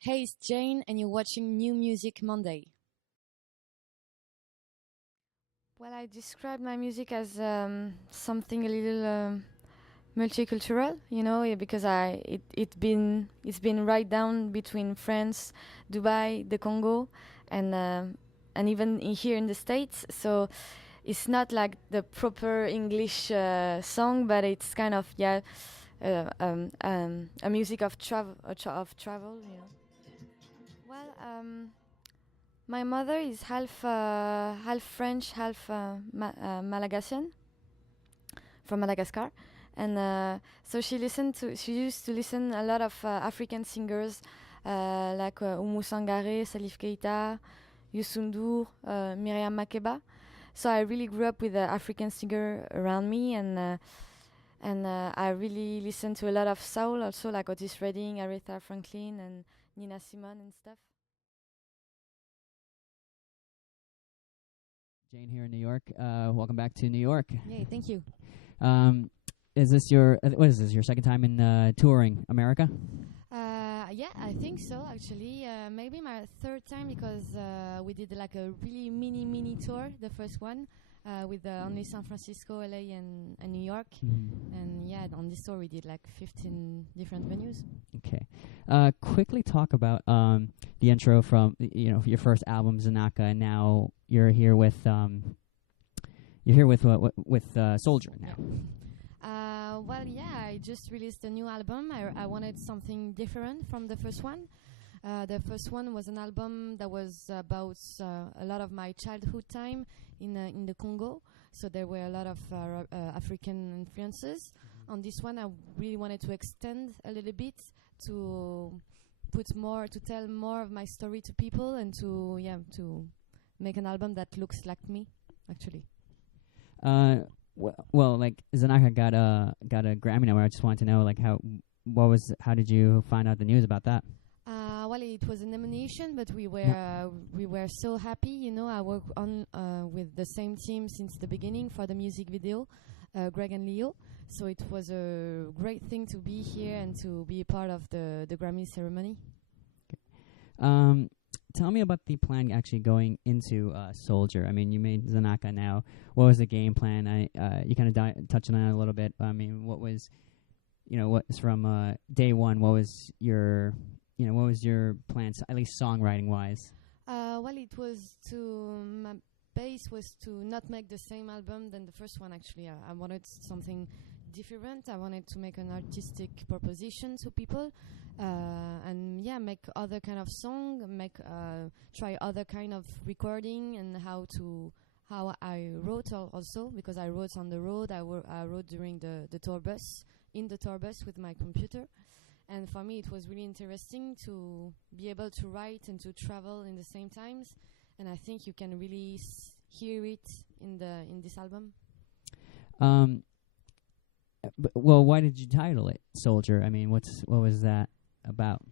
Hey, it's Jane, and you're watching New Music Monday. Well, I describe my music as something a little multicultural, because it's been right down between France, Dubai, the Congo, and even here in the States. So it's not like the proper English song, but it's kind of a music of travel. Well, my mother is half French, half Malagasyan from Madagascar, and so she used to listen a lot of African singers like Oumou Sangaré, Salif Keita, Youssou N'Dour, Myriam Makeba. So I really grew up with the African singer around me, and I really listened to a lot of soul, also like Otis Redding, Aretha Franklin, and Nina Simone and stuff. Jane here in New York. Welcome back to New York. Yay, thank you. Um, is this your what is this your second time in touring America? Yeah, I think so. Actually, maybe my third time because we did like a really mini tour. The first one with only San Francisco, LA, and New York. And yeah, on this tour we did like 15 different venues. Okay. Quickly talk about the intro from your first album Zanaka, and now you're here with Soldier now. Well, yeah, I just released a new album. I wanted something different from the first one. The first one was an album that was about a lot of my childhood time in the Congo. So there were a lot of African influences. On this one, I really wanted to extend a little bit to tell more of my story to people, and to make an album that looks like me, actually. Well, like Zanaka got a Grammy now. I just wanted to know, like, how did you find out the news about that? Well, it was a nomination, but we were so happy. I work on with the same team since the beginning for the music video, Greg and Leo. So it was a great thing to be here and to be a part of the Grammy ceremony. Tell me about the plan actually going into Soldier. I mean, you made Zanaka now. What was the game plan? You kind of touched on it a little bit. But I mean, what was from day one? What was your plans, at least songwriting wise? Well, it was my base was to not make the same album than the first one. Actually, I wanted something different. I wanted to make an artistic proposition to people, and make other kind of song, try other kind of recording, and how I wrote also, because I wrote on the road. I wrote during the tour bus, in the tour bus with my computer. And for me, it was really interesting to be able to write and to travel in the same times. And I think you can really hear it in this album. Well, why did you title it Soldier? I mean, what was that about?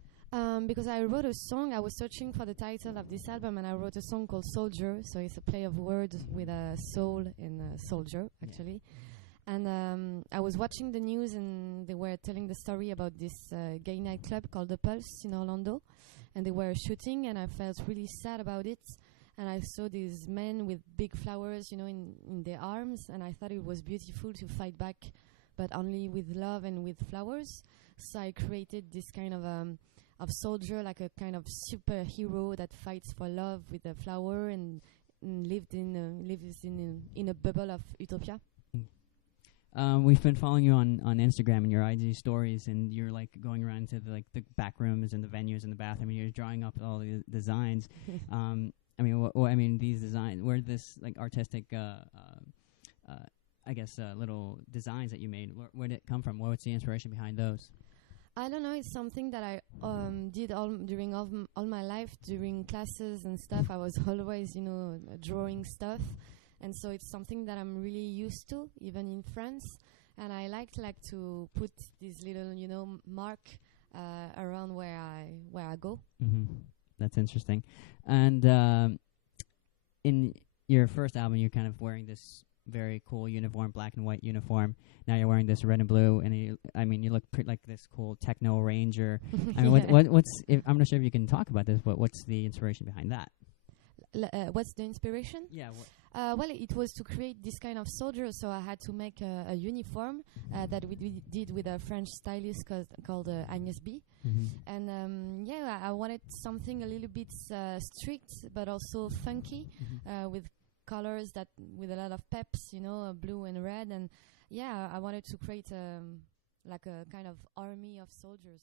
Because I wrote a song. I was searching for the title of this album, and I wrote a song called Soldier. So it's a play of words with a soul and a soldier, actually. And I was watching the news, and they were telling the story about this gay nightclub called The Pulse in Orlando. And they were shooting, and I felt really sad about it. And I saw these men with big flowers, in their arms. And I thought it was beautiful to fight back, but only with love and with flowers. So I created this kind of soldier, like a kind of superhero that fights for love with a flower, and lives in a bubble of utopia. We've been following you on Instagram and your IG stories, and you're like going around to the back rooms and the venues and the bathroom, and you're drawing up all the designs. I mean, these designs, where this like artistic, little designs that you made, where did it come from? What was the inspiration behind those? I don't know. It's something that I did during all my life, during classes and stuff. I was always, drawing stuff. And so it's something that I'm really used to, even in France. And I like to put this little, mark around where I go. Mm-hmm. That's interesting. And in your first album, you're kind of wearing this very cool uniform, black and white uniform. Now you're wearing this red and blue, and you look like this cool techno ranger. I mean, what's? I'm not sure if you can talk about this, but what's the inspiration behind that? What's the inspiration? Yeah. Well, it was to create this kind of soldier, so I had to make a uniform that we did with a French stylist called Agnès B. And I wanted something a little bit strict, but also funky, with colors with a lot of peps, blue and red. And I wanted to create like a kind of army of soldiers.